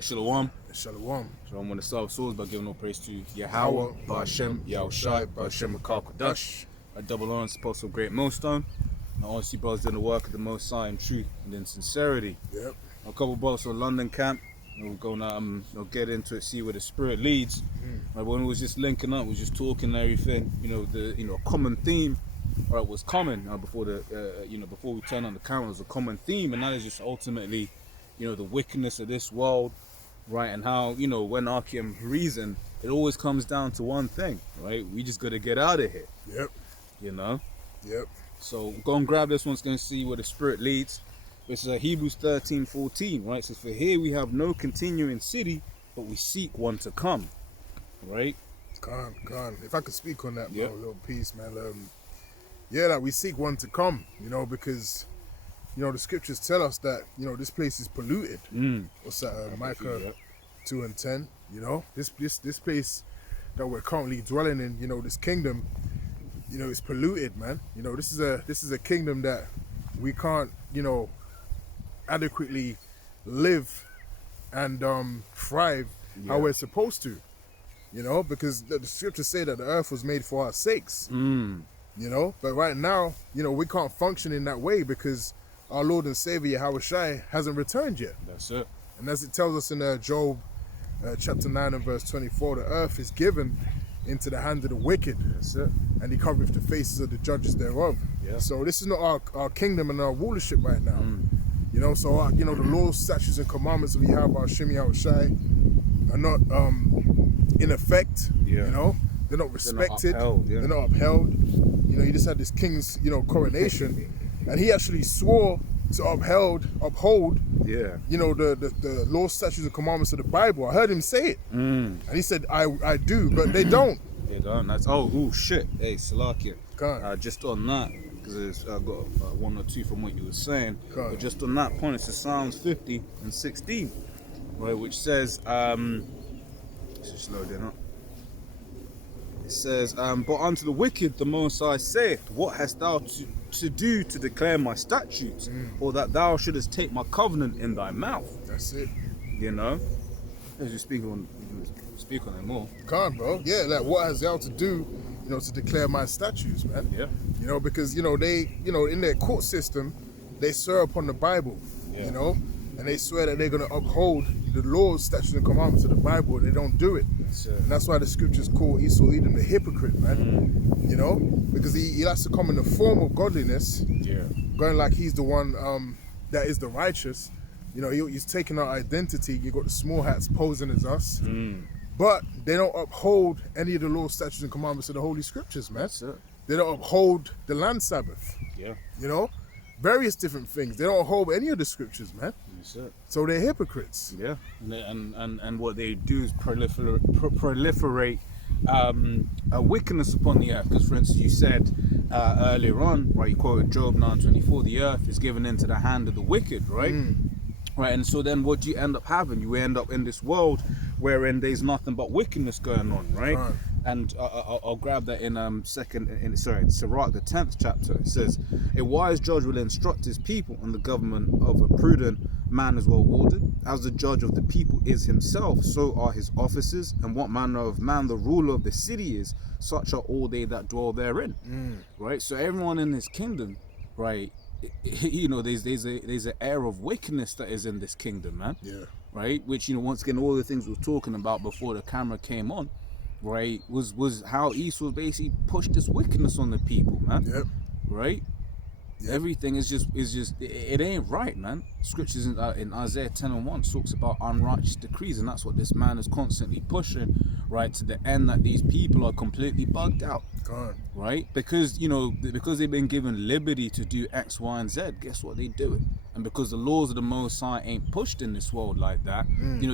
Shalom. Shalom. So I'm going to start with swords by giving all praise to Yahweh, Ba'ashem, Yahushai, Ba'ashem, Makal a double honor, apostle, great millstone. I honestly brothers in the work of the Most High in truth and in sincerity. Yep. A couple brothers from London camp. We're going to get into it, see where the spirit leads. Right, when we was just linking up, we was just talking and everything. The common theme, right, was common before before we turn on the camera, was a common theme, and that is just ultimately, the wickedness of this world. Right, and how, when Archeum reason, it always comes down to one thing, right? We just got to get out of here. Yep. Yep. So go and grab this one, it's going to see where the spirit leads. This is Hebrews 13:14, right? It says, for here we have no continuing city, but we seek one to come, right? Come. If I could speak on that, bro, Yep. a little piece, man. That we seek one to come, because, the scriptures tell us that, this place is polluted. What's that, Micah 2:10, this place that we're currently dwelling in, this kingdom, it's polluted, man. This is a kingdom that we can't, adequately live and thrive how we're supposed to, because the scriptures say that the earth was made for our sakes, but right now, we can't function in that way because our Lord and Savior Yahushai hasn't returned yet. That's it. And as it tells us in Job chapter 9 and verse 24, the earth is given into the hand of the wicked. That's it. And he covereth the faces of the judges thereof. Yeah. So this is not our kingdom and our rulership right now. So the laws, statutes, and commandments of Yahweh Hashem Yahushai are not in effect. They're not respected. They're not upheld. You just had this king's coronation, and he actually swore to uphold the law, statutes, and commandments of the Bible. I heard him say it, and he said I do, but they don't. They don't. That's shit. Hey, Salakia. Just on that, because I got one or two from what you were saying, but just on that point, it's Psalms 50 and 16, right, which says, let's just load it up. It says, but unto the wicked the Most High saith, what hast thou to do to declare my statutes, or that thou shouldest take my covenant in thy mouth? That's it. As you speak on it more. Bro. Yeah, like what has thou to do, to declare my statutes, man? Yeah. Because they, in their court system, they swear upon the Bible, and they swear that they're going to uphold the laws, statutes, and commandments of the Bible, and they don't do it. And that's why the scriptures call Esau Edom the hypocrite, man. Because he has to come in the form of godliness, going like he's the one that is the righteous. He's taking our identity. You got the small hats posing as us, but they don't uphold any of the laws, statutes, and commandments of the Holy Scriptures, man. They don't uphold the land Sabbath. Various different things. They don't uphold any of the scriptures, man. So they're hypocrites. Yeah, and what they do is proliferate a wickedness upon the earth. Because, for instance, you said earlier on, right? You quoted Job 9:24. The earth is given into the hand of the wicked, right? Right, and so then what do you end up having? You end up in this world wherein there's nothing but wickedness going on, right? And I'll grab that in Sirach, the 10th chapter. It says, a wise judge will instruct his people, and the government of a prudent man is well ordered. As the judge of the people is himself, so are his officers, and what manner of man the ruler of the city is, such are all they that dwell therein. Right? So everyone in this kingdom, right, there's an air of wickedness that is in this kingdom, man. Right? Which, once again, all the things we were talking about before the camera came on, right, was how Esau basically pushed this wickedness on the people, man. Right? Everything is just it ain't right, man. Scriptures in Isaiah 10:1 talks about unrighteous decrees, and that's what this man is constantly pushing, right, to the end that these people are completely bugged out. Right? Because they've been given liberty to do X, Y, and Z, guess what they do it? And because the laws of the Most High ain't pushed in this world like that,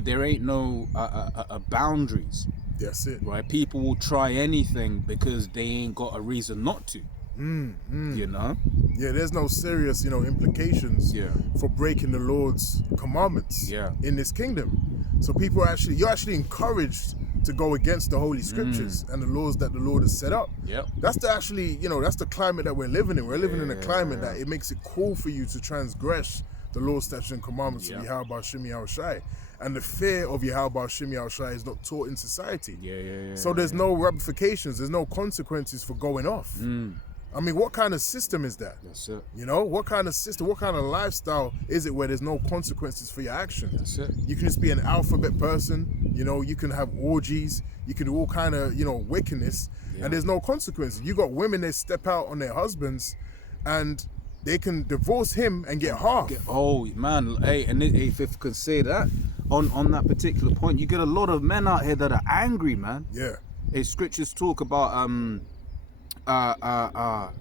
there ain't no boundaries. That's it. Right? People will try anything because they ain't got a reason not to. Yeah, there's no serious, implications for breaking the Lord's commandments in this kingdom. So people you're actually encouraged to go against the Holy Scriptures and the laws that the Lord has set up. That's that's the climate that we're living in. We're living in a climate that it makes it cool for you to transgress the law, statutes, and commandments of Yahweh Shem Yahushai. And the fear of Yahweh Shem Yahushai is not taught in society. So there's no ramifications, there's no consequences for going off. I mean, what kind of system is that? That's it. You know, what kind of system, what kind of lifestyle is it where there's no consequences for your actions? That's it. You can just be an alphabet person, you know, you can have orgies, you can do all kind of, you know, wickedness, and there's no consequences. You got women that step out on their husbands and they can divorce him and get half. Oh, man, hey, and if you can say that, on that particular point, you get a lot of men out here that are angry, man. Yeah. Hey, scriptures talk about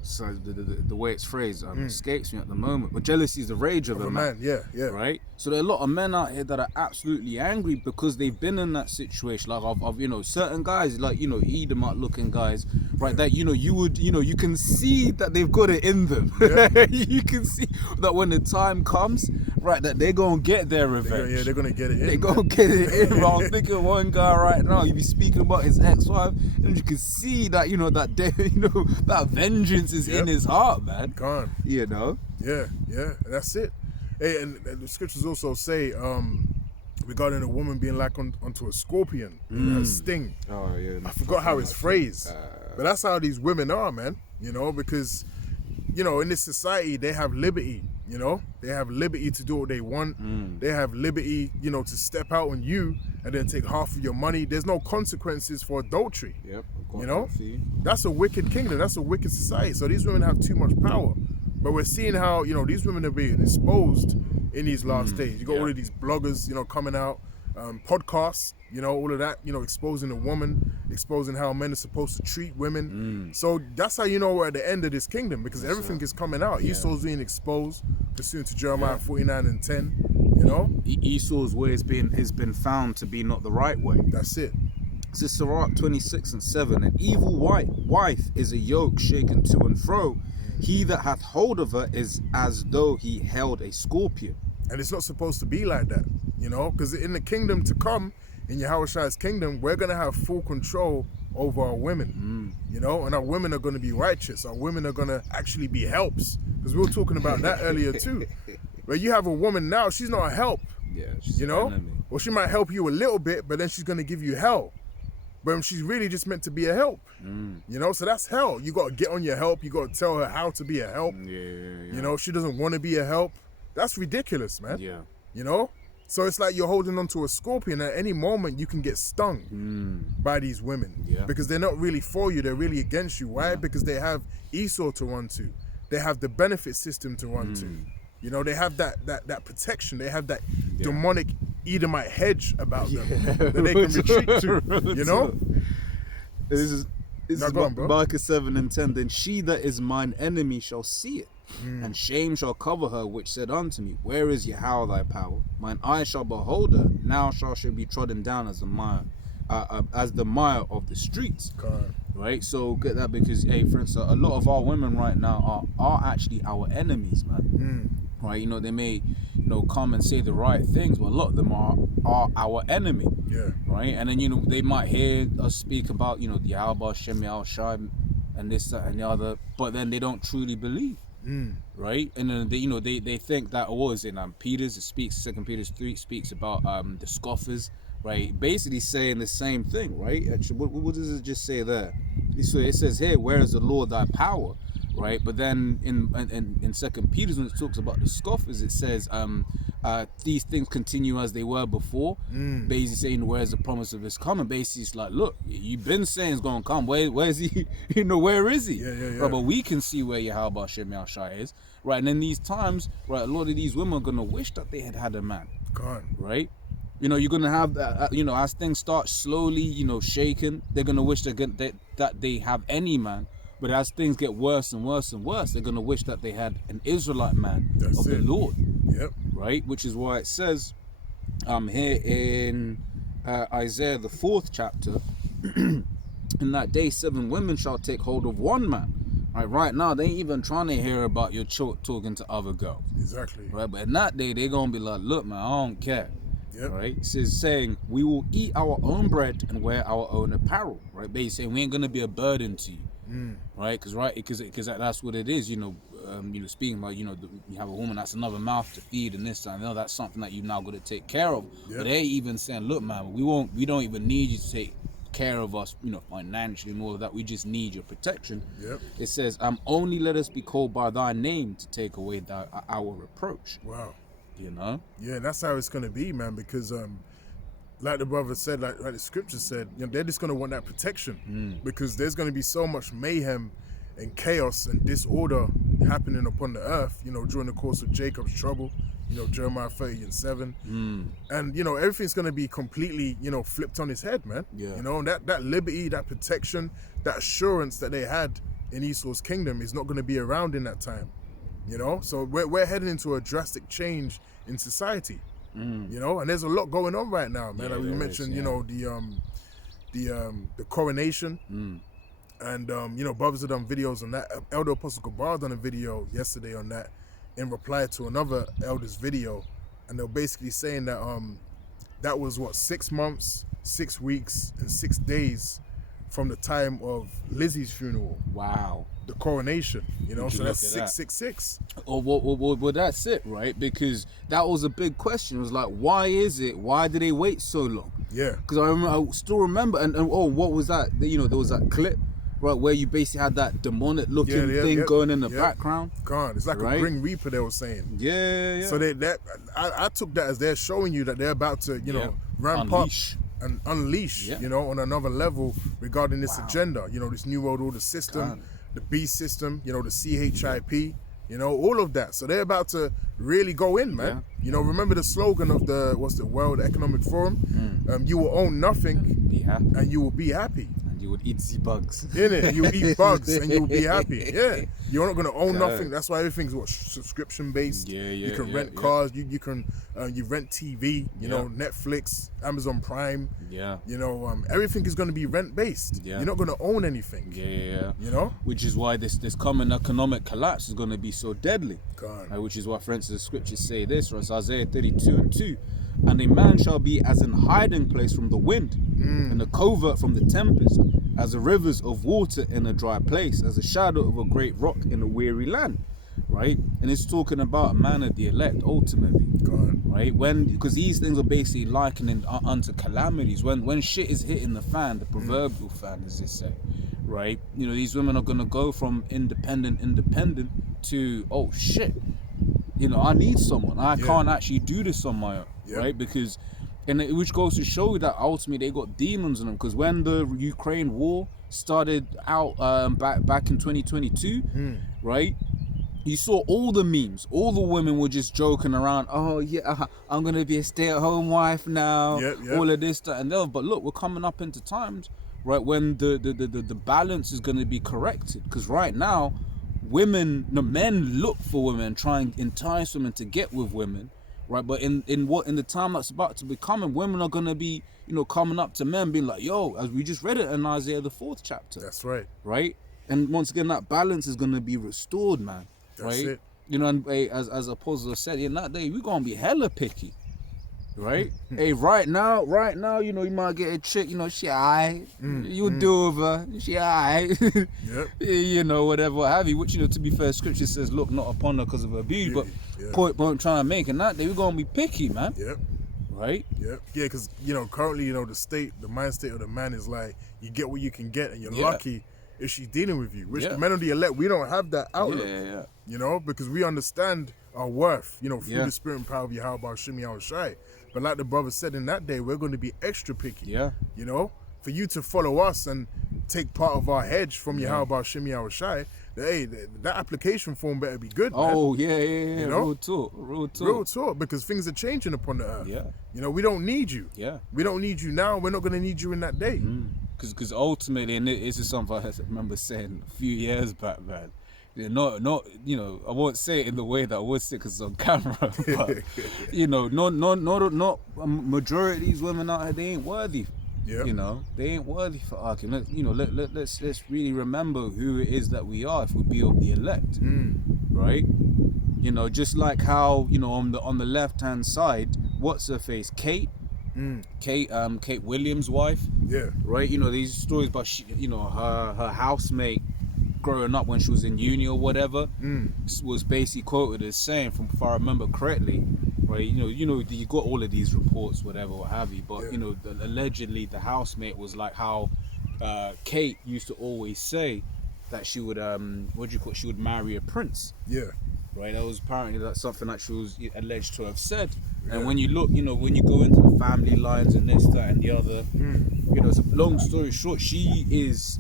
so the way it's phrased escapes me at the moment, but jealousy is the rage of a man. Yeah. Right. So there are a lot of men out here that are absolutely angry because they've been in that situation. Like of you know, certain guys, like, you know, Edomite looking guys, right? That, you know, you can see that they've got it in them. You can see that when the time comes, right, that they're gonna get their revenge. They're gonna get it in. They're gonna get it in. I was thinking of one guy right now. You be speaking about his ex-wife, and you can see that, you know, that that vengeance is in his heart, man. Gone. You know. Yeah. That's it. Hey, and the scriptures also say regarding a woman being like onto a scorpion, her sting. Oh yeah. I forgot how it's phrased, but that's how these women are, man. You know, because, you know, in this society they have liberty. You know, they have liberty to do what they want. They have liberty, you know, to step out on you and then take half of your money. There's no consequences for adultery. Yep. You know, that's a wicked kingdom. That's a wicked society. So these women have too much power. But we're seeing how, you know, these women are being exposed in these last days. You got all of these bloggers, you know, coming out, podcasts, you know, all of that, you know, exposing the woman, exposing how men are supposed to treat women. So that's how you know we're at the end of this kingdom, because everything is coming out. Esau's being exposed, pursuant to Jeremiah 49 and 10, you know. Esau's way has been found to be not the right way. That's it. This is Sirach 26 and 7. An evil wife is a yoke shaken to and fro. He that hath hold of her is as though he held a scorpion. And it's not supposed to be like that, you know, because in the kingdom to come, in Yahushai's kingdom, we're going to have full control over our women, you know, and our women are going to be righteous. Our women are going to actually be helps, because we were talking about that earlier too. Where you have a woman now, she's not a help, you know, or she might help you a little bit, but then she's going to give you hell. But she's really just meant to be a help, you know, so that's hell. You got to get on your help. You got to tell her how to be a help. You know, she doesn't want to be a help. That's ridiculous, man. You know, so it's like you're holding onto a scorpion. At any moment you can get stung by these women because they're not really for you. They're really against you. Why? Because they have Esau to run to. They have the benefit system to run to. You know, they have that protection. They have that demonic Edomite hedge about them that they can retreat to. You know? This is Micah 7 and 10. Then she that is mine enemy shall see it, and shame shall cover her, which said unto me, where is Yahweh thy power? Mine eyes shall behold her. Now shall she be trodden down as the mire of the streets. Right? So get that, because, hey, for instance, a lot of our women right now are actually our enemies, man. Right? You know, they may, you know, come and say the right things, but a lot of them are our enemy. Right? And then, you know, they might hear us speak about, you know, the Yahweh Shem Yahushai and this, that, and the other, but then they don't truly believe. Right? And then they, you know, they think that, what is it? Peter's, it speaks, 2 Peter 3 speaks about the scoffers. Right, basically saying the same thing, right? Actually, what does it just say there? So it says here, where is the Lord thy power? Right, but then in 2 Peter, when it talks about the scoffers, it says these things continue as they were before. Basically saying, where's the promise of his coming? Basically, it's like, look, you've been saying it's gonna come. Where's he? You know, where is he? Right, but we can see where Yahweh Shem Yahushai is. Right, and in these times, right, a lot of these women are gonna wish that they had a man. Right. You know, you're going to have, you know, as things start slowly, you know, shaking, they're going to wish that they have any man. But as things get worse and worse and worse, they're going to wish that they had an Israelite man of the Lord. Right? Which is why it says here in Isaiah, the 4th chapter, in that day 7 women shall take hold of one man. Right now, they ain't even trying to hear about your talking to other girls. Right? But in that day, they're going to be like, look, man, I don't care. Right, it says, saying, we will eat our own bread and wear our own apparel. Right, basically saying we ain't gonna be a burden to you. Right, because that's what it is. You know, speaking about, you have a woman, that's another mouth to feed and this, and I know that's something that you now got to take care of. But they even saying, look, man, we don't even need you to take care of us, financially and all of that. We just need your protection. It says, only let us be called by thy name to take away our reproach. Wow. Yeah, that's how it's gonna be, man, because like the brother said, like the scripture said, they're just gonna want that protection, because there's gonna be so much mayhem and chaos and disorder happening upon the earth, during the course of Jacob's trouble, Jeremiah 30:7. And everything's gonna be completely, flipped on its head, man. And that liberty, that protection, that assurance that they had in Esau's kingdom is not gonna be around in that time. So we're heading into a drastic change in society. And there's a lot going on right now, man. Like we mentioned, the coronation. And brothers have done videos on that. Elder Apostle Gabar done a video yesterday on that in reply to another elder's video, and they're basically saying that that was 6 months, 6 weeks, and 6 days from the time of Lizzie's funeral. Wow. The coronation, so that's 666. Well, that's it, right? Because that was a big question. It was like, why did they wait so long? Yeah. Because I still remember, and what was that? There was that clip, right, where you basically had that demonic looking thing going in the background. God, it's like a Grim Reaper, they were saying. Yeah. So I took that as they're showing you that they're about to, ramp unleash. up and unleash, on another level regarding this agenda. This New World Order system, the beast system, the CHIP, all of that. So they're about to really go in, man. Remember the slogan of the World Economic Forum? You will own nothing and you will be happy. You would eat the bugs. Innit? You eat bugs and you'll be happy. Yeah. You're not gonna own nothing. That's why everything's subscription based. You can rent cars, you can you rent TV, Netflix, Amazon Prime. Everything is gonna be rent based. You're not gonna own anything. Which is why this coming economic collapse is gonna be so deadly. Which is why, for instance, the scriptures say this, right? It's Isaiah 32:2. And a man shall be as an hiding place from the wind, and a covert from the tempest, as the rivers of water in a dry place, as a shadow of a great rock in a weary land, right? And it's talking about a man of the elect, ultimately, right? Because these things are basically likening unto calamities. When shit is hitting the fan, the proverbial fan, as they say, right? These women are gonna go from independent to, oh shit, I need someone. I can't actually do this on my own. Right, because, which goes to show that ultimately they got demons in them. Because when the Ukraine war started out back in 2022, right, you saw all the memes. All the women were just joking around. Oh yeah, I'm gonna be a stay-at-home wife now. All of this, that, and the other. But look, we're coming up into times, right, when the balance is gonna be corrected. Because right now, men look for women, try and entice women to get with women. Right, but in the time that's about to be coming, women are gonna be, coming up to men, being like, "Yo," as we just read it in Isaiah the 4th chapter. That's right. Right, and once again, that balance is gonna be restored, man. That's it. And as Apostle said, in that day, we're gonna be hella picky. Right? Hey, right now, you might get a chick, she alright. You do with her, she alright. Whatever, what have you. Which, to be fair, scripture says, look not upon her because of her beauty, but point I'm trying to make, and that day we're gonna be picky, man. Right? Yeah, because currently, the mind state of the man is like, you get what you can get, and you're lucky if she's dealing with you. Which the men of the elect, we don't have that outlook. Because we understand our worth, through the spirit and power of Yahweh Shimi Shai. But like the brother said, in that day, we're going to be extra picky. For you to follow us and take part of our hedge from Yahweh Shimi Shai, hey, that application form better be good, man. Oh, yeah. Real talk. Because things are changing upon the earth. We don't need you. We don't need you now. We're not going to need you in that day. Because ultimately, and this is something I remember saying a few years back, man. Not I won't say it in the way that I would say because it's on camera, but not majority of these women out here, they ain't worthy. They ain't worthy for argument. Let's really remember who it is that we are if we be of the elect, right? Just like how on the left hand side, what's her face, Kate Williams' wife, right? These stories about her housemate growing up when she was in uni or whatever, was basically quoted as saying, from if I remember correctly, right? You got all of these reports, whatever, what have you. But allegedly, the housemate was like how Kate used to always say that she would she would marry a prince. Yeah. Right, that was apparently that's something that she was alleged to have said. And when you look, when you go into the family lines and this, that, and the other, it's a long story short. She is,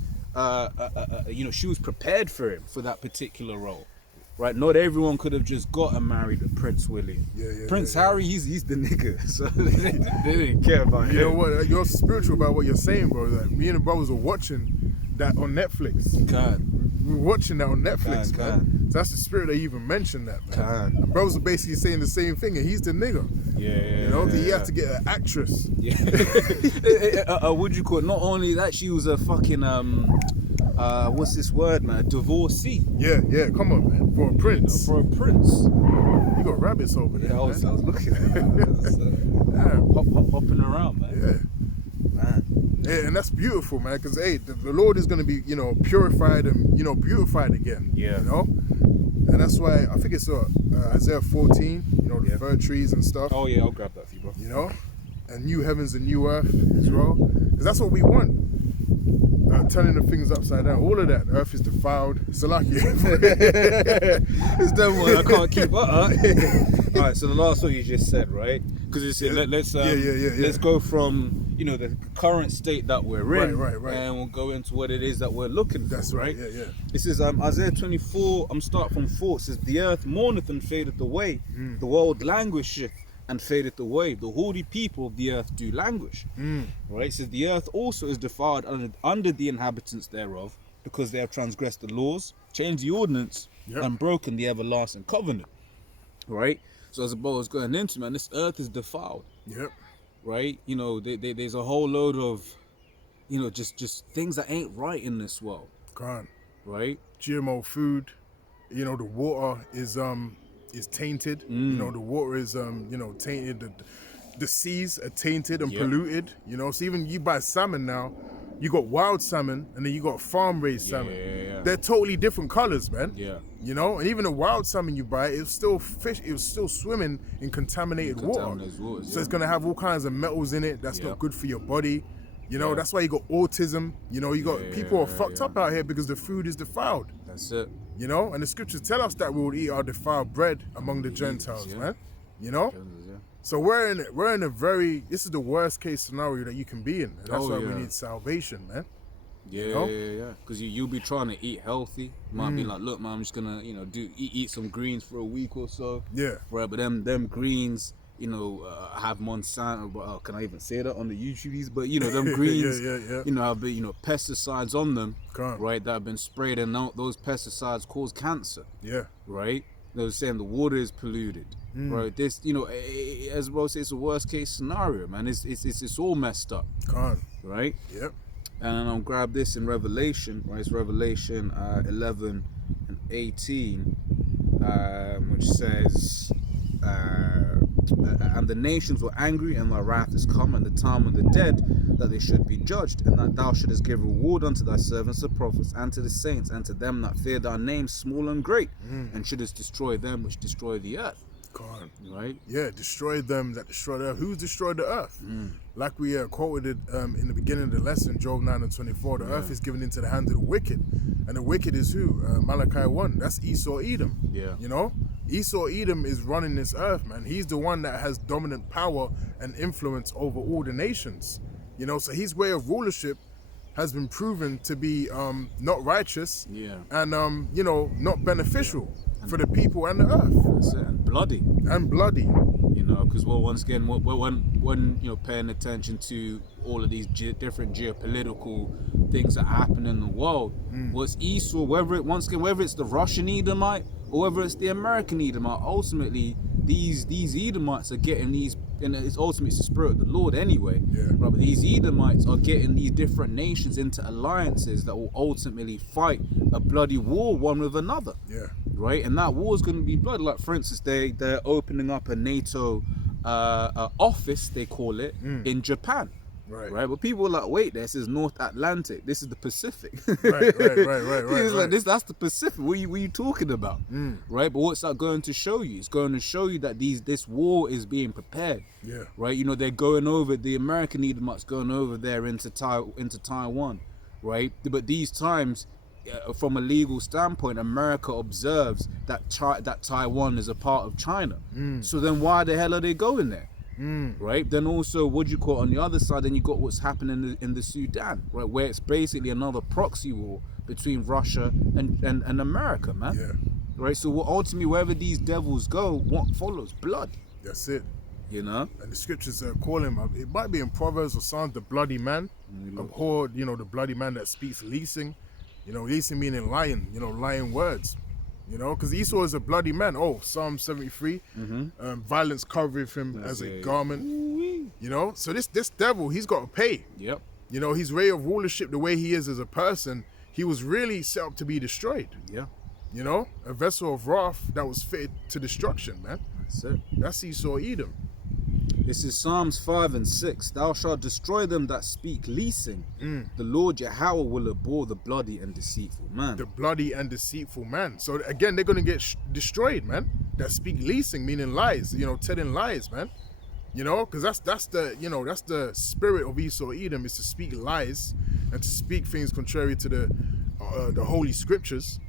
she was prepared for him for that particular role. Right, not everyone could have just got and married Prince William. Prince Harry, he's the nigga, so they didn't care about him. You know what? You're spiritual about what you're saying, bro. Like, me and the brothers were watching that on Netflix. We were watching that on Netflix, man. So that's the spirit that you even mentioned that, man. And brothers are basically saying the same thing, and he's the nigga. He had to get an actress. Would you call it? Not only that, she was a fucking what's this word, man? Divorcee. Yeah. Come on, man. For a prince. You got rabbits over there. I was looking at it. Hopping around, man. Man. Yeah, and that's beautiful, man, because the Lord is going to be, purified and, beautified again. Yeah. And that's why I think it's Isaiah 14, the fir trees and stuff. Oh, yeah, I'll grab that for you, bro. And new heavens and new earth as well. Because that's what we want. Turning the things upside down. All of that. Earth is defiled. Salaki. It's that one I can't keep up. Alright, so the last one you just said, right? Because you said let's go from the current state that we're in, right, and we'll go into what it is that we're looking for. That's right. Yeah. This is Isaiah 24. I'm starting from 4. It says, "The earth mourneth and fadeth away, the world languisheth and fadeth away. The haughty people of the earth do languish." Right? It says, "The earth also is defiled under the inhabitants thereof, because they have transgressed the laws, changed the ordinance, and broken the everlasting covenant." Right? So as Bo was going into, man, this earth is defiled. Yep. Right? There's a whole load of, just things that ain't right in this world. Gone. Right? GMO food. The water is tainted. The water is tainted. The seas are tainted and polluted. So even you buy salmon now, you got wild salmon and then you got farm raised salmon. They're totally different colors, man. And even the wild salmon you buy, it's still fish. It was still swimming in contaminated water. So it's gonna have all kinds of metals in it that's not good for your body. That's why you got autism. You got people are fucked up out here because the food is defiled. That's it. And the scriptures tell us that we will eat our defiled bread among the Gentiles, man. So we're in a very, this is the worst case scenario that you can be in. And that's why we need salvation, man. Yeah. Because you'll be trying to eat healthy. You might be like, look, man, I'm just gonna, eat some greens for a week or so. Yeah. Right, but them greens, have Monsanto. But can I even say that on the YouTubies? But them greens, have pesticides on them, right? That have been sprayed, and those pesticides cause cancer. Yeah. Right. They're saying the water is polluted. Right. This, as well, say it's a worst case scenario, man. It's all messed up. Right. Yep. And I'll grab this in Revelation, right? It's Revelation 11 and 18, which says, "And the nations were angry, and thy wrath is come, and the time of the dead, that they should be judged, and that thou shouldest give reward unto thy servants the prophets, and to the saints, and to them that fear thy name, small and great, and shouldest destroy them which destroy the earth." Right? Yeah, destroy them that destroy the earth. Who's destroyed the earth? Like we quoted it in the beginning of the lesson, Job 9 and 24, the earth is given into the hand of the wicked. And the wicked is who? Malachi 1. That's Esau Edom. Yeah. Esau Edom is running this earth, man. He's the one that has dominant power and influence over all the nations. So his way of rulership has been proven to be not righteous and not beneficial for the people and the earth. That's it. And bloody. Because once again, when paying attention to all of these different geopolitical things that happen in the world, what's Esau, whether it's the Russian Edomite or whether it's the American Edomite, ultimately these Edomites are getting these, and it's ultimately the spirit of the Lord anyway. Right, but these Edomites are getting these different nations into alliances that will ultimately fight a bloody war one with another. Right, and that war is going to be blood. Like for instance, they're opening up a NATO office, they call it, in Japan. Right. But people are like, wait, this is North Atlantic. This is the Pacific. Right. He's like, that's the Pacific. What are you talking about? Right. But what's that going to show you? It's going to show you that this war is being prepared. Yeah. Right. You know, they're going over, the American Edomites going over there into Taiwan. Right. But these times, from a legal standpoint, America observes that Taiwan is a part of China. So then why the hell are they going there? Right. Then also, what do you call it, on the other side? Then you got what's happening in the Sudan, right, where it's basically another proxy war between Russia and America, man. Yeah. Right. So ultimately, wherever these devils go, what follows? Blood. That's it. You know. And the scriptures call him. It might be in Proverbs or Psalms, the bloody man. Abhorred, the bloody man that speaks leasing. Leasing meaning lying. Lying words. Because Esau is a bloody man. Oh, Psalm 73. Violence covereth him as a garment. So this devil, he's got to pay. Yep. His way of rulership, the way he is as a person, he was really set up to be destroyed. Yeah. A vessel of wrath that was fitted to destruction, man. That's it. That's Esau Edom. This is Psalms 5 and 6. Thou shalt destroy them that speak leasing. The Lord Yahweh will abhor the bloody and deceitful man. The bloody and deceitful man. So again, they're going to get destroyed, man. That speak leasing, meaning lies. Telling lies, man. Because that's the spirit of Esau Edom, is to speak lies and to speak things contrary to the holy scriptures.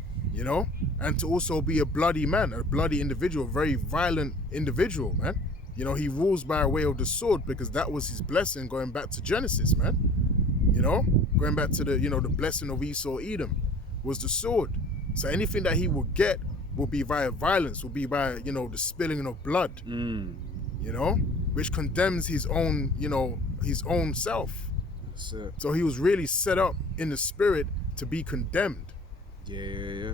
And to also be a bloody man, a bloody individual, a very violent individual, man. He rules by way of the sword, because that was his blessing going back to Genesis, man. Going back to the blessing of Esau Edom was the sword. So anything that he will get will be via violence, will be by, the spilling of blood, which condemns his own, his own self. That's it. So he was really set up in the spirit to be condemned. Yeah.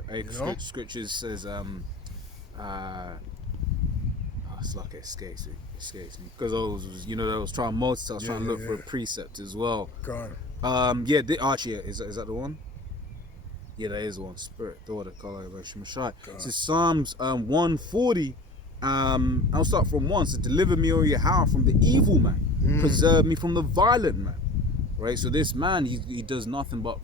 Scriptures says, it's like it escapes me because I was trying to multitask, I was trying to look for a precept as well. Is that the one? Yeah, that is the one. Spirit, daughter, color, Shemashai. This is Psalms 140. I'll start from 1. So deliver me, O Yahweh, from the evil man, preserve me from the violent man. Right. So this man, he does nothing but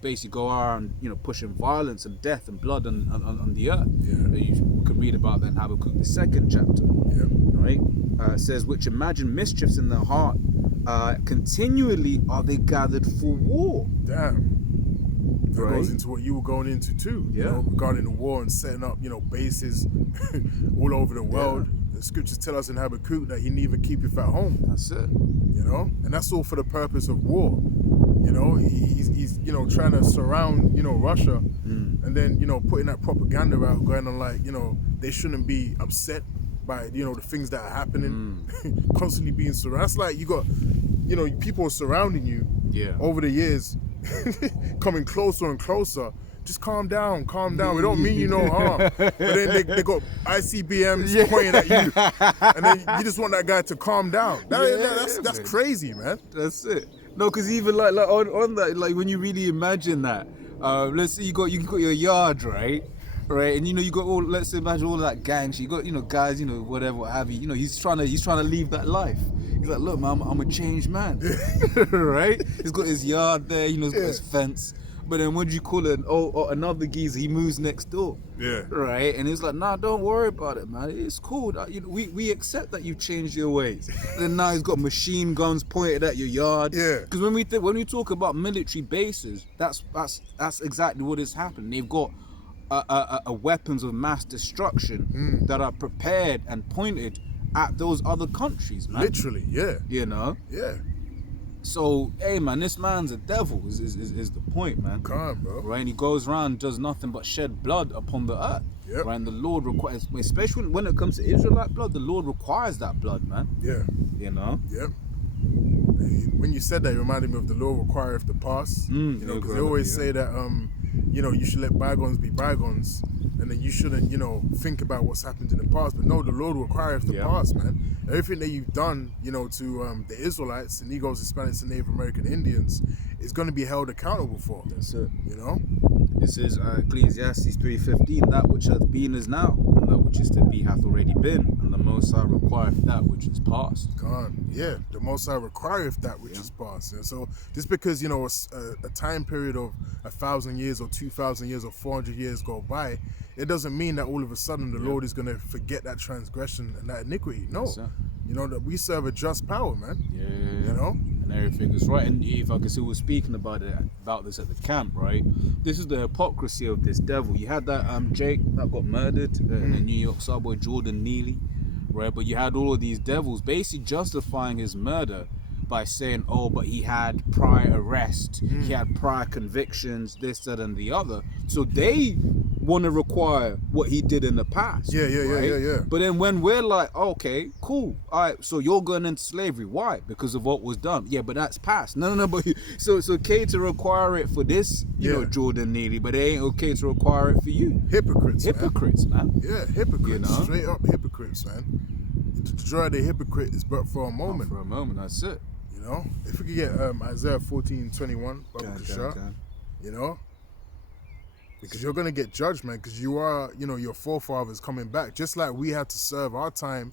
basically go around, pushing violence and death and blood on the earth. You can read about that in Habakkuk, the 2nd chapter. Right? It says, which imagine mischiefs in their heart, continually are they gathered for war. Damn. That goes into what you were going into too. Regarding the war and setting up, bases all over the world. The scriptures tell us in Habakkuk that he neither keepeth at home. That's it. And that's all for the purpose of war. He's trying to surround, Russia, and then, putting that propaganda out, going on like, they shouldn't be upset by, the things that are happening, constantly being surrounded. That's like you got, people surrounding you over the years, coming closer and closer. Just calm down. We don't mean you no harm. But then they got ICBMs pointing at you, and then you just want that guy to calm down. That's crazy, man. That's it. No, because even like on that, like when you really imagine that, let's say you got your yard, right, and you got all. Let's imagine all that gang shit. You got guys, whatever, what have you. He's trying to leave that life. He's like, look, man, I'm a changed man, right? He's got his yard there, he's got his fence. But then what do you call it? Oh, another geezer, he moves next door. Right? And he's like, nah, don't worry about it, man. It's cool. We accept that you've changed your ways. Then now he's got machine guns pointed at your yard. Because when we talk about military bases, that's exactly what is happening. They've got a weapons of mass destruction that are prepared and pointed at those other countries, man. Literally, yeah. Yeah. So, hey man, this man's a devil is the point, man. Come on, bro. Right, and he goes around, does nothing but shed blood upon the earth. Right, and the Lord requires, especially when it comes to Israelite blood, the Lord requires that blood, man. Yep. When you said that, it reminded me of the Lord requireth the past. Because they always say that, you should let bygones be bygones, and then you shouldn't, think about what's happened in the past. But no, the Lord requireth the past, man. Everything that you've done, to the Israelites, the Negroes, Hispanics, and Native American Indians is going to be held accountable for. That's it. This is Ecclesiastes 3:15. That which hath been is now, and that which is to be hath already been, and the Most High requireth that which is past. Yeah, the Most High requireth that which is past. And so just because, you know, a time period of 1,000 years or 2,000 years or 400 years go by, it doesn't mean that all of a sudden the Lord is going to forget that transgression and that iniquity. No. Yes, you know, that we serve a just power, man. Yeah. You know? And everything is right. And if I can see, we were speaking about this at the camp, right? This is the hypocrisy of this devil. You had that Jake that got murdered in the New York subway, Jordan Neely, right? But you had all of these devils basically justifying his murder by saying, oh, but he had prior arrest, he had prior convictions, this, that, and the other. So they want to require what he did in the past. Yeah. But then when we're like, okay, cool, all right, so you're going into slavery. Why? Because of what was done. Yeah, but that's past. No, but so it's okay to require it for this, you know, Jordan Neely, but it ain't okay to require it for you. Hypocrites, man. Yeah, hypocrites. You know? Straight up hypocrites, man. The joy of the hypocrite is but for a moment. For a moment, that's it. You know? If we could get Isaiah 14:21, you know? Because you're going to get judged, man, because you are, you know, your forefathers coming back. Just like we had to serve our time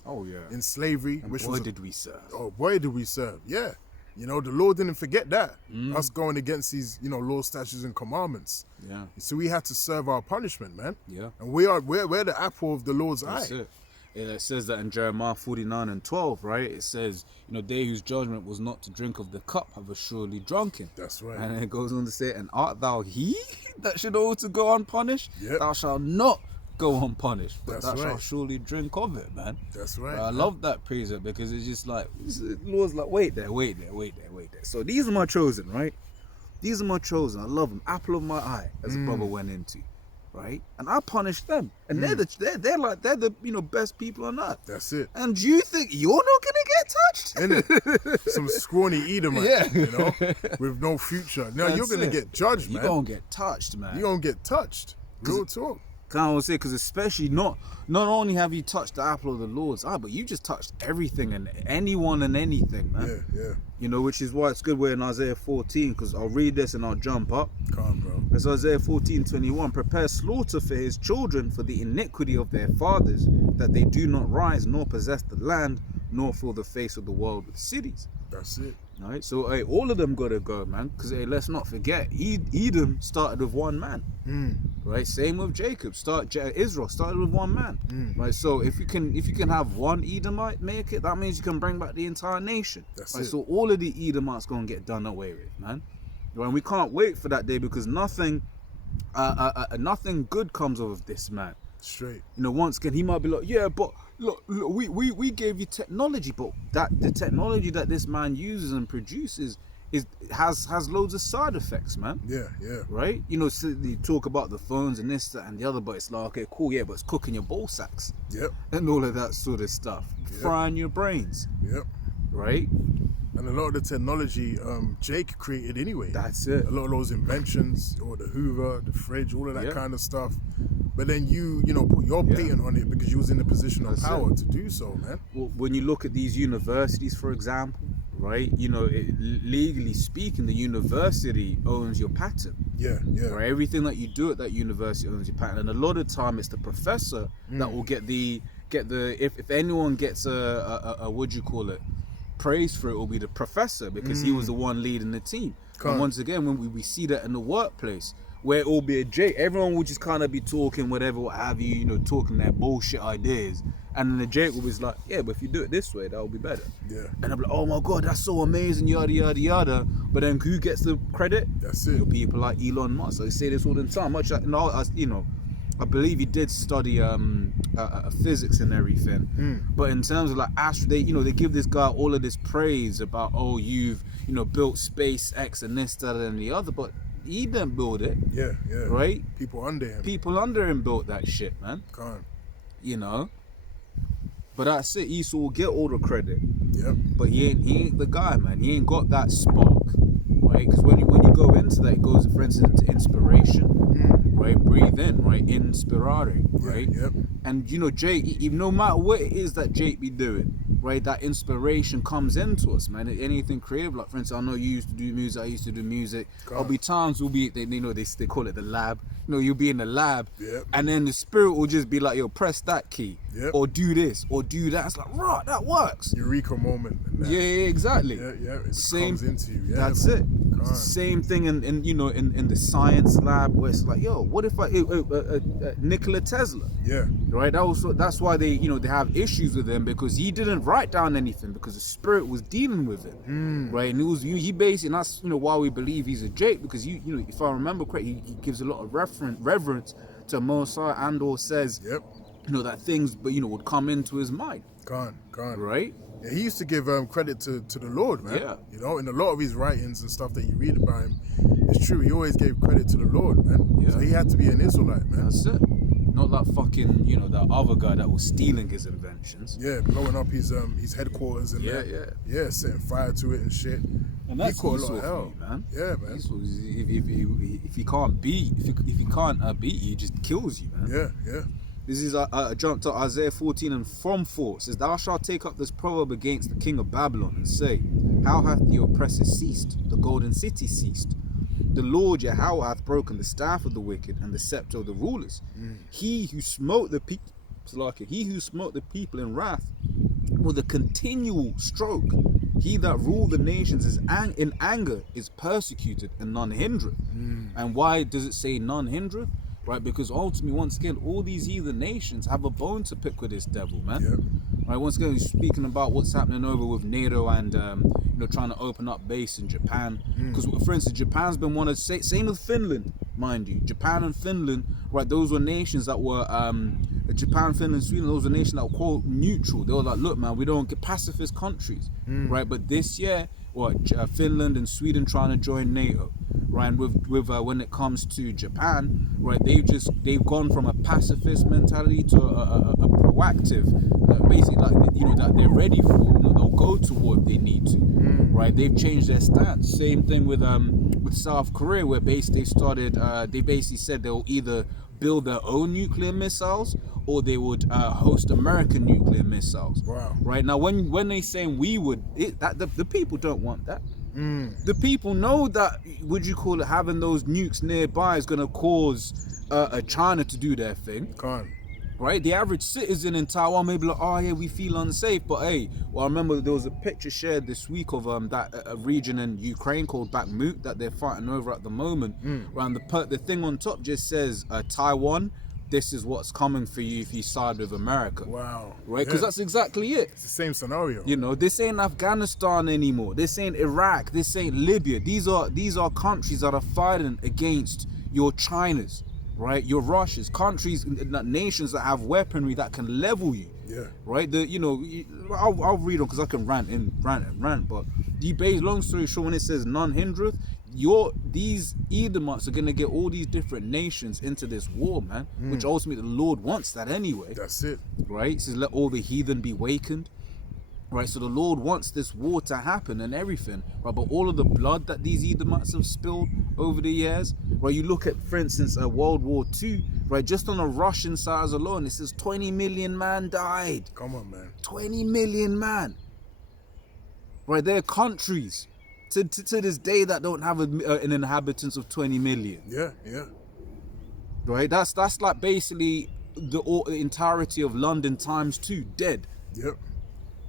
in slavery. And which boy, did we serve. Oh, boy, did we serve. Yeah. You know, the Lord didn't forget that. Us going against these, you know, law, statutes, and commandments. Yeah. So we had to serve our punishment, man. Yeah. And we're the apple of the Lord's That's eye. it. It says that in Jeremiah 49:12, right? It says, you know, they whose judgment was not to drink of the cup have assuredly drunken. That's right. And it goes on to say, and art thou he that should also go unpunished? Yep. Thou shalt not go unpunished, but That's thou right. shalt surely drink of it, man. That's right. I love that precept because it's just like, the Lord's like, wait there. So these are my chosen, right? These are my chosen. I love them. Apple of my eye, as a brother went into. Right, and I punish them, and they're the you know best people on earth. That's it. And you think you're not gonna get touched? Innit? Some scrawny Edomite, you know, with no future. Now you're gonna get judged, man. You're gonna get touched, man. You're gonna get touched. Real talk. Can't I say, because especially not only have you touched the apple of the Lord's eye, but you just touched everything and anyone and anything, man. Yeah. You know, which is why it's good we're in Isaiah 14, because I'll read this and I'll jump up. Calm, bro. It's Isaiah 14:21. Prepare slaughter for his children for the iniquity of their fathers, that they do not rise nor possess the land, nor fill the face of the world with cities. That's it. Right, so hey, all of them gotta go, man. Because hey, let's not forget, Edom started with one man. Right, same with Jacob. Israel started with one man. Right, so if you can have one Edomite make it, that means you can bring back the entire nation. That's right, it. so all of the Edomites gonna get done away with, man. Right, and we can't wait for that day because nothing good comes of this man. Straight. You know, once again, he might be like, yeah, but look, we gave you technology, but the technology that this man uses and produces has loads of side effects, man. Yeah. Right? You know, so you talk about the phones and this, that, and the other, but it's like, okay, cool, yeah, but it's cooking your ball sacks. Yep. And all of that sort of stuff. Frying your brains. Yep. Right? And a lot of the technology Jake created anyway. That's it. A lot of those inventions, or the Hoover, the fridge, all of that kind of stuff. But then you know, put your patent on it because you was in a position of power to do so, man. Well, when you look at these universities, for example, right, you know, legally speaking, the university owns your patent. Yeah. Right, everything that you do at that university owns your patent, and a lot of time it's the professor that will get the if anyone gets a what do you call it, praise for it, will be the professor because he was the one leading the team. And once again, when we see that in the workplace, where it will be a Jake, everyone will just kind of be talking whatever, what have you, you know, talking their bullshit ideas, and then the Jake will be like, yeah, but if you do it this way, that will be better. Yeah. And I'm like, oh my god, that's so amazing, yada yada yada. But then who gets the credit? That's it. Your people like Elon Musk. I say this all the time. Much like, you know, I believe he did study physics and everything. But in terms of like they give this guy all of this praise about, oh, you've, you know, built SpaceX and this, that, and the other, but he didn't build it. Yeah. Right? People under him built that shit, man. Can't. You know? But that's it. Esau will get all the credit. Yep. But he ain't the guy, man. He ain't got that spark. Right? Because when you go into that, it goes, for instance, into inspiration. Right? Breathe in, right? Inspirare. Right? Yep. And you know, Jake, no matter what it is that Jake be doing, right, that inspiration comes into us, man. Anything creative, like for instance, I know you used to do music, I used to do music. There'll be times we'll be, they call it the lab. You'll be in the lab, and then the spirit will just be like, yo, press that key, or do this, or do that. It's like, right, that works. Eureka moment. And that. Yeah, exactly. Yeah. It Same, comes into you. Yeah, that's it. Same thing in the science lab where it's like, yo, what if Nikola Tesla? Yeah. Right. That's why they have issues with him, because he didn't write down anything, because the spirit was dealing with it. Right. And it was he basically, and that's why we believe he's a Jake, because if I remember correctly, he gives a lot of reverence to Mosiah, and or says that things would come into his mind. Gone. Right. Yeah, he used to give credit to the Lord, man. Yeah. In a lot of his writings and stuff that you read about him, it's true. He always gave credit to the Lord, man. Yeah. So he had to be an Israelite, man. That's it. Not that fucking, that other guy that was stealing his inventions. Yeah, blowing up his headquarters and setting fire to it and shit. And that's he caught a lot of hell, man. Yeah, man. If he can't beat you, he just kills you, man. Yeah. This is I jumped to Isaiah 14 and from 4. It says, "Thou shalt take up this proverb against the king of Babylon and say, How hath the oppressor ceased? The golden city ceased. The Lord Yahweh hath broken the staff of the wicked and the scepter of the rulers. He who smote the people in wrath with a continual stroke. He that ruled the nations in anger is persecuted, and none hindereth." And why does it say none hindereth? Right, because ultimately, once again, all these heathen nations have a bone to pick with this devil, man. Right, once again, he's speaking about what's happening over with NATO and trying to open up base in Japan. Because, for instance, Japan's been one of same with Finland, mind you. Japan and Finland, right? Those were nations that were Japan, Finland, Sweden. Those were nations that were quote neutral. They were like, look, man, we don't get pacifist countries, right? But this year, Finland and Sweden trying to join NATO. Right, and with when it comes to Japan, right, they've gone from a pacifist mentality to a proactive, basically that they're ready for. They'll go to war if they need to. Right, they've changed their stance. Same thing with South Korea, where they basically said they'll either build their own nuclear missiles or they would host American nuclear missiles. Wow. Right, now when they say the people don't want that. The people know that, having those nukes nearby is going to cause China to do their thing. Right? The average citizen in Taiwan may be like, oh yeah, we feel unsafe. But hey, I remember there was a picture shared this week of that a region in Ukraine called Bakhmut that they're fighting over at the moment. And the thing on top just says, Taiwan, this is what's coming for you if you side with America. Wow. Right? Because that's exactly it. It's the same scenario. This ain't Afghanistan anymore. This ain't Iraq. This ain't Libya. These are countries that are fighting against your Chinas, right? Your Russias, countries, nations that have weaponry that can level you. Yeah. Right? I'll read on because I can rant. But long story short, when it says none hindereth, these Edomites are gonna get all these different nations into this war, man. Which ultimately the Lord wants that anyway. That's it. Right? It says let all the heathen be wakened. Right, so the Lord wants this war to happen and everything, right? But all of the blood that these Edomites have spilled over the years, right? You look at, for instance, World War II, right? Just on the Russian side alone, it says 20 million man died. Come on, man. 20 million man. Right, there are countries to this day that don't have an inhabitants of 20 million. Yeah. Right, that's like basically the entirety of London times 2 dead. Yep.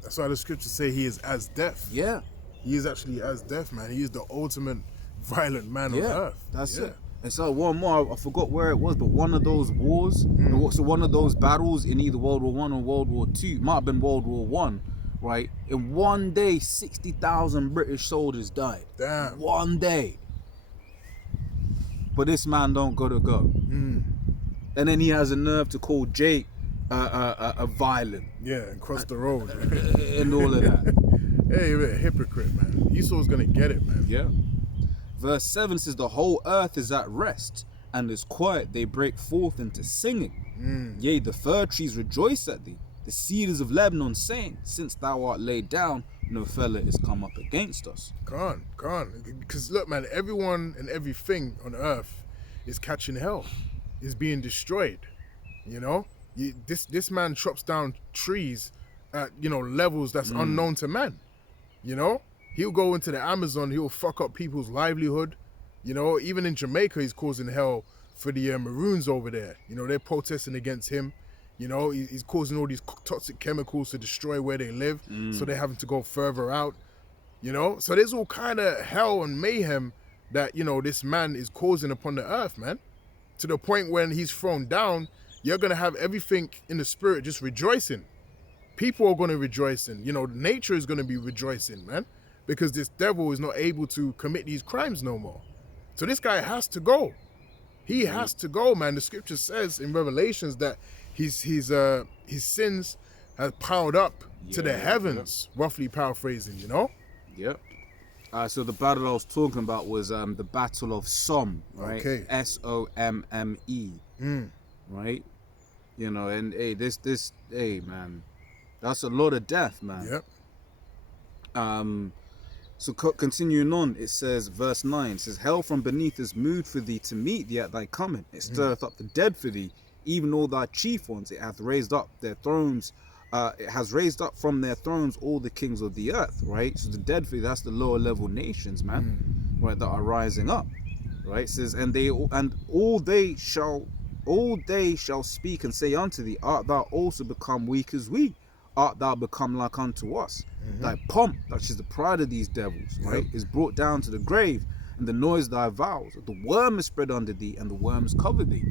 That's why the scriptures say he is as death. Yeah. He is actually as death, man. He is the ultimate violent man on earth. That's it. And so one more, I forgot where it was, but one of those wars, so one of those battles in either World War I or World War II, might have been World War I, right? In one day, 60,000 British soldiers died. Damn. One day. But this man don't go. And then he has a nerve to call Jake a violent. Yeah, and cross the road. And all of that. Hey, you're a hypocrite, man. Esau's gonna get it, man. Yeah. Verse 7 says, the whole earth is at rest, and is quiet. They break forth into singing. Yea, the fir trees rejoice at thee. The cedars of Lebanon saying, since thou art laid down, no fella is come up against us. Come on. Because look, man, everyone and everything on earth is catching hell, is being destroyed. This man chops down trees at, you know, levels that's unknown to man. You know, he'll go into the Amazon, he'll fuck up people's livelihood. You know, even in Jamaica, he's causing hell for the Maroons over there. You know, they're protesting against him. You know, he's causing all these toxic chemicals to destroy where they live, so they're having to go further out. You know, so there's all kind of hell and mayhem that, you know, this man is causing upon the earth, man. To the point when he's thrown down, you're going to have everything in the spirit just rejoicing. People are going to rejoice in, you know, nature is going to be rejoicing, man, because this devil is not able to commit these crimes no more. So this guy has to go. He has to go, man. The scripture says in Revelations that his sins have piled up to the heavens, roughly paraphrasing, you know? Yep. So the battle I was talking about was the Battle of Somme, right? Okay. Somme. Right? You know, and hey, man, that's a lot of death, man. Yep. So continuing on, it says, verse 9, it says, hell from beneath is moved for thee to meet thee at thy coming. It stirreth up the dead for thee, even all thy chief ones. It hath raised up their thrones. It has raised up from their thrones all the kings of the earth, right? So the dead for thee, that's the lower level nations, man, right, that are rising up, right? It says, and all they shall speak and say unto thee, art thou also become weak as we? Art thou become like unto us? Thy pomp, that is the pride of these devils, right, is brought down to the grave, and the noise of thy vows. The worm is spread under thee, and the worms cover thee.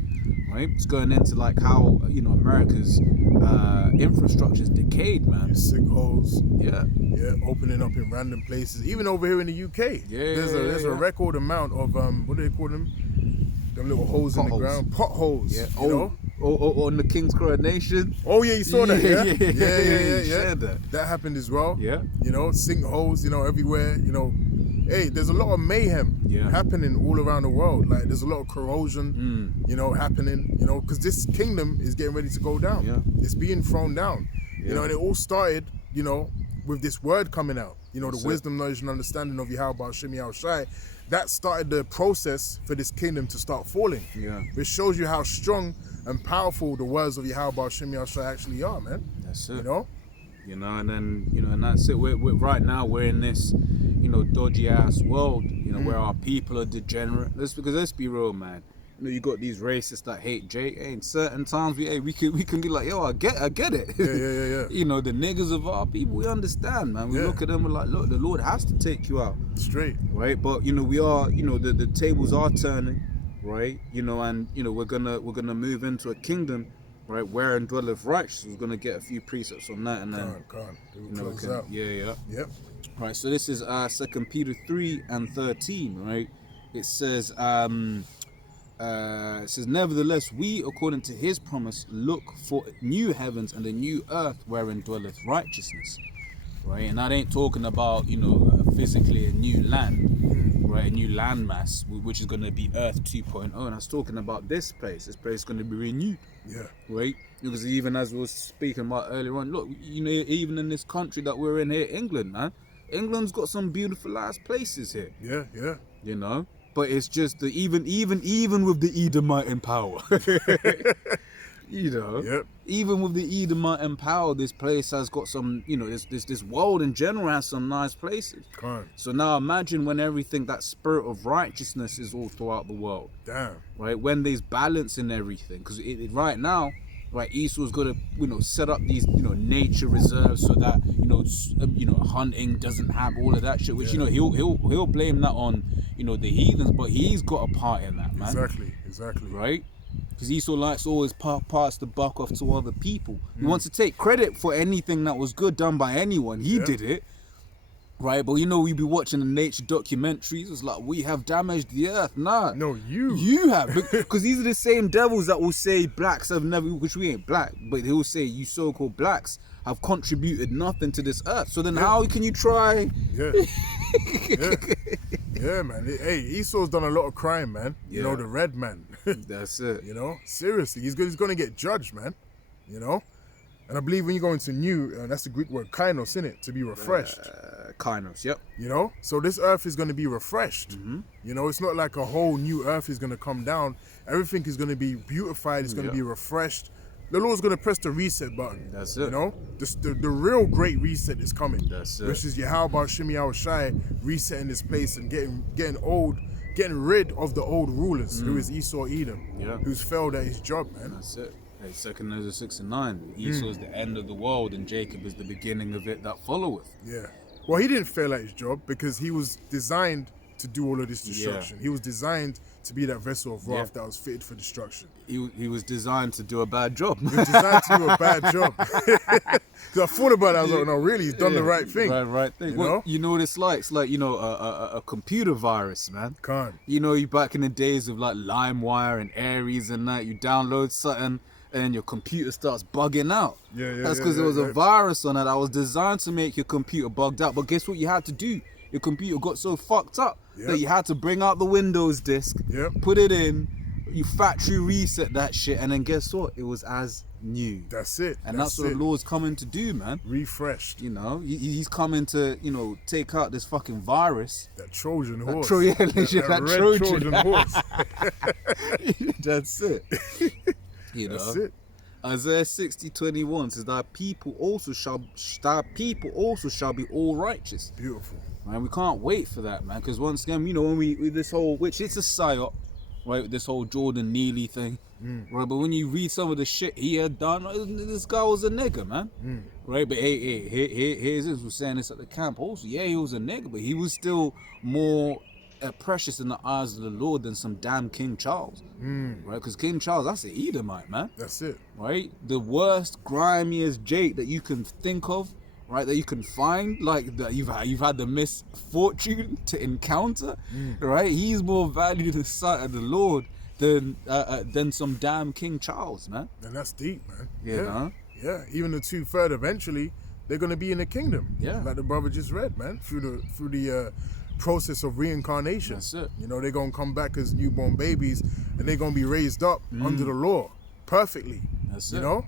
Right? It's going into like how, you know, America's infrastructure is decayed, man. Sinkholes. Yeah. Yeah, opening up in random places. Even over here in the UK. There's a record amount of what do they call them? Them little holes in the ground. Potholes. Yeah. You know? On the King's coronation. Oh yeah, you saw that, yeah? Yeah. That happened as well. Yeah. You know, sinkholes, you know, everywhere, you know. Hey, there's a lot of mayhem happening all around the world. Like, there's a lot of corrosion, you know, happening, you know, because this kingdom is getting ready to go down. Yeah. It's being thrown down. You know, and it all started, you know, with this word coming out. You know, the wisdom, knowledge, and understanding of Yahweh Hashem Yahushai. That started the process for this kingdom to start falling. Yeah. Which shows you how strong and powerful the words of Yahweh Hashem Yahushai actually are, man. That's it. You know? You know, and then, you know, and that's it. We're right now, we're in this, you know, dodgy ass world, you know, where our people are degenerate. Because let's be real, man. You know, you got these racists that hate Jay. Hey, in certain times, we can be like, yo, I get it. Yeah. You know, the niggas of our people, we understand, man. We look at them, we're like, look, the Lord has to take you out. Straight. Right? But, you know, we are, you know, the tables are turning, right? You know, and, you know, we're gonna move into a kingdom, right, wherein dwelleth righteousness. We're gonna get a few precepts on that, and then close out. Yep. Right. So this is 2 Peter 3:13, right? It says, nevertheless, we, according to His promise, look for new heavens and a new earth wherein dwelleth righteousness. Right, and that ain't talking about, you know, physically a new land, right, a new landmass, which is going to be Earth 2.0, and I was talking about this place is going to be renewed, right, because even as we were speaking about earlier on, look, you know, even in this country that we're in here, England, man, England's got some beautiful ass places here, you know, but it's just the even with the Edomite in power. You know, even with the Edomite in power, this place has got some, you know, this world in general has some nice places. So now imagine when everything, that spirit of righteousness is all throughout the world. Damn. Right? When there's balance in everything. Because right now, right, Esau's got to, you know, set up these, you know, nature reserves so that, you know, hunting doesn't have all of that shit, which, you know, he'll blame that on, you know, the heathens, but he's got a part in that, man. Exactly. Right? Because Esau likes to always pass the buck off to other people. He wants to take credit for anything that was good done by anyone. He did it, right? But you know, we be watching the nature documentaries. It's like, we have damaged the earth. Nah. No, you have. Because these are the same devils that will say blacks have never, which we ain't black, but they will say you so-called blacks have contributed nothing to this earth. So then how can you try? Yeah, man. Hey, Esau's done a lot of crime, man. You know, the red man. That's it. You know, seriously, he's going to get judged, man. You know, and I believe when you go into new, that's the Greek word kainos, innit? To be refreshed. Kainos, yep. You know, so this earth is going to be refreshed. You know, it's not like a whole new earth is going to come down. Everything is going to be beautified. It's going to be refreshed. the Lord's going to press the reset button. That's it. You know, the real great reset is coming. That's it. Which is Yahweh Shimi Shai resetting this place and getting rid of the old rulers, who is Esau Edom, who's failed at his job, man. That's it. Hey, 2 Ezra 6 and 9. Esau is the end of the world, and Jacob is the beginning of it that followeth. Yeah. Well, he didn't fail at his job because he was designed to do all of this destruction. He was designed to be that vessel of wrath that was fitted for destruction. He was designed to do a bad job. He was designed to do a bad job. Because I thought about it, I was like, no, really, he's done the right thing. Right thing. You know what it's like? It's like, a computer virus, man. You back in the days of like LimeWire and Aries and that, you download something and your computer starts bugging out. That's because there was a virus on it that was designed to make your computer bugged out. But guess what you had to do? Your computer got so fucked up that you had to bring out the Windows disk, put it in, you factory reset that shit, and then guess what? It was as new. That's it. And that's what the Lord's coming to do, man. Refreshed. He's coming to, take out this fucking virus. That Trojan horse. That red Trojan horse. That's it. That's it. Isaiah 60:21 says, "Thy people also shall be all righteous." Beautiful. Man, we can't wait for that, man. Because once again, when we this whole, which it's a psyop, right? This whole Jordan Neely thing, right? But when you read some of the shit he had done, this guy was a nigger, man, right? But here's this, was saying this at the camp also. Yeah, he was a nigger, but he was still more precious in the eyes of the Lord than some damn King Charles, right? Because King Charles, that's an Edomite, man. That's it, right? The worst, grimiest Jake that you can think of, right? That you can find, like that you've had the misfortune to encounter, right? He's more valued in the sight of the Lord than some damn King Charles, man. And that's deep, man. Yeah. Even the 2/3 eventually they're gonna be in the kingdom. Yeah. Like the brother just read, man, through the process of reincarnation. That's it. They're gonna come back as newborn babies and they're gonna be raised up under the law perfectly. That's it. No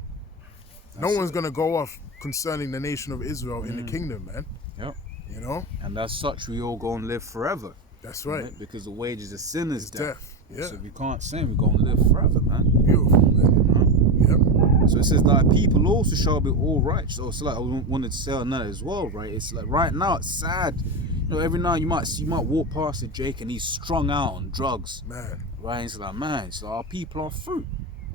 one's gonna go off concerning the nation of Israel in the kingdom, man. Yep. And as such, we all gonna live forever. That's right. Because the wages of sin is death. Yeah. So we can't sin, we're gonna live forever, man. Beautiful, man. Yep. So it says, "Thy people also shall be all right." So it's like I wanted to say on that as well, right? It's like right now it's sad. Every now you might walk past a Jake and he's strung out on drugs, man. Right? It's like, man, so our people are fruit.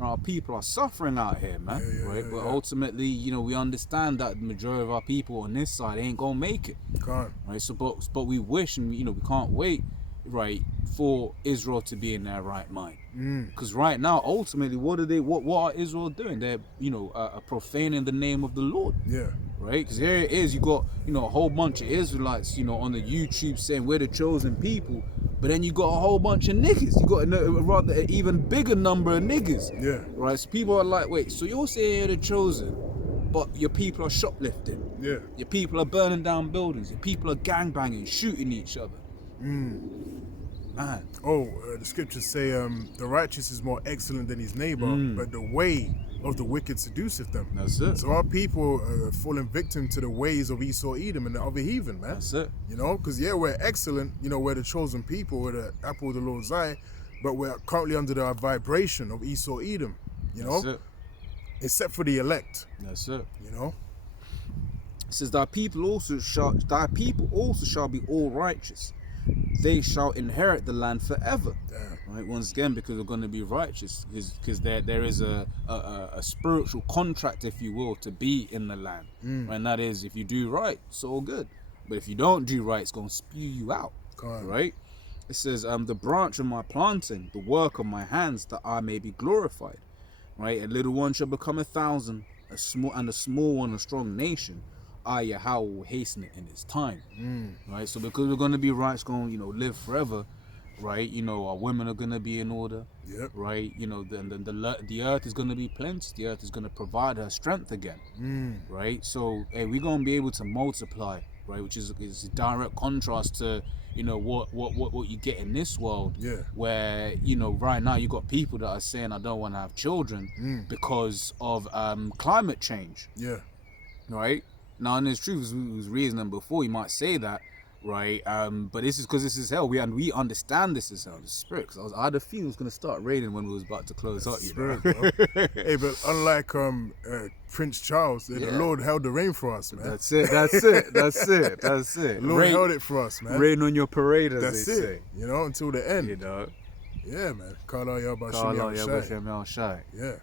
Our people are suffering out here, man. Right? But ultimately, we understand that the majority of our people on this side ain't gonna make it. Can't. Right? So, but we wish, and we can't wait, right, for Israel to be in their right mind. Because right now, ultimately, what are Israel doing? They're, profaning the name of the Lord. Yeah. Right? Because here it is, you got, a whole bunch of Israelites, on the YouTube saying we're the chosen people. But then you got a whole bunch of niggas. You got an even bigger number of niggas. Yeah. Right? So people are like, wait, so you're saying you're the chosen, but your people are shoplifting. Yeah. Your people are burning down buildings. Your people are gangbanging, shooting each other. Man. The scriptures say the righteous is more excellent than his neighbor, but the way of the wicked seduceth them. That's it. So our people are falling victim to the ways of Esau Edom and the other heathen, man. That's it. Because we're excellent, we're the chosen people, we're the apple of the Lord's eye, but we're currently under the vibration of Esau Edom, That's it. Except for the elect. That's it. It says, thy people also shall be all righteous. They shall inherit the land forever. Right? Once again, because we're going to be righteous, because there is a spiritual contract, if you will, to be in the land. And that is, if you do right, it's all good. But if you don't do right, it's going to spew you out. Right? It says, the branch of my planting, the work of my hands, that I may be glorified. Right? A little one shall become 1,000, a small one a strong nation. I, Yahweh, will hasten it in its time. Right? So because we're going to be right, it's going to, live forever. Right? Our women are going to be in order. Yep. Right? The earth is going to be plenty. The earth is going to provide her strength again. Right? So, hey, we're going to be able to multiply. Right? Which is a direct contrast to, what you get in this world. Yeah. Where, right now you got people that are saying, I don't want to have children because of climate change. Yeah. Right? Now, in its truth, as we was reasoning before, you might say that, right? But this is because this is hell. We understand this is hell, the spirit. Because I had a feeling it was going to start raining when we was about to close up. Spirit, bro. Hey, but unlike Prince Charles, the Lord held the rain for us, man. That's it. The Lord held it for us, man. Rain on your parade, as That's they it. say. You know, until the end. You know. Yeah, man. Kala ya Bashim Shai. Yeah.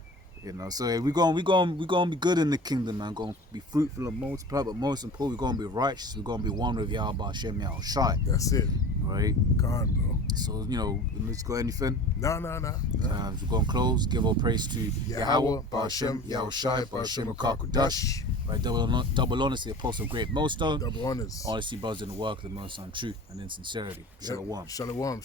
You know, so we're gonna be good in the kingdom, man. Gonna be fruitful and multiply, but most important, we're gonna be righteous. We're gonna be one with Yahweh Hashem Shai. That's it. Right? Khan, bro. So, you know, let's go anything. No. We're gonna close. Give all praise to Yahweh, Hashem, Yahweh Shai, Hashem Kakudash. Right, double honors to the apostle of great Mosto. Double honors. Honesty, brothers in the work of the most untrue and in sincerity. Shalom. Shalom.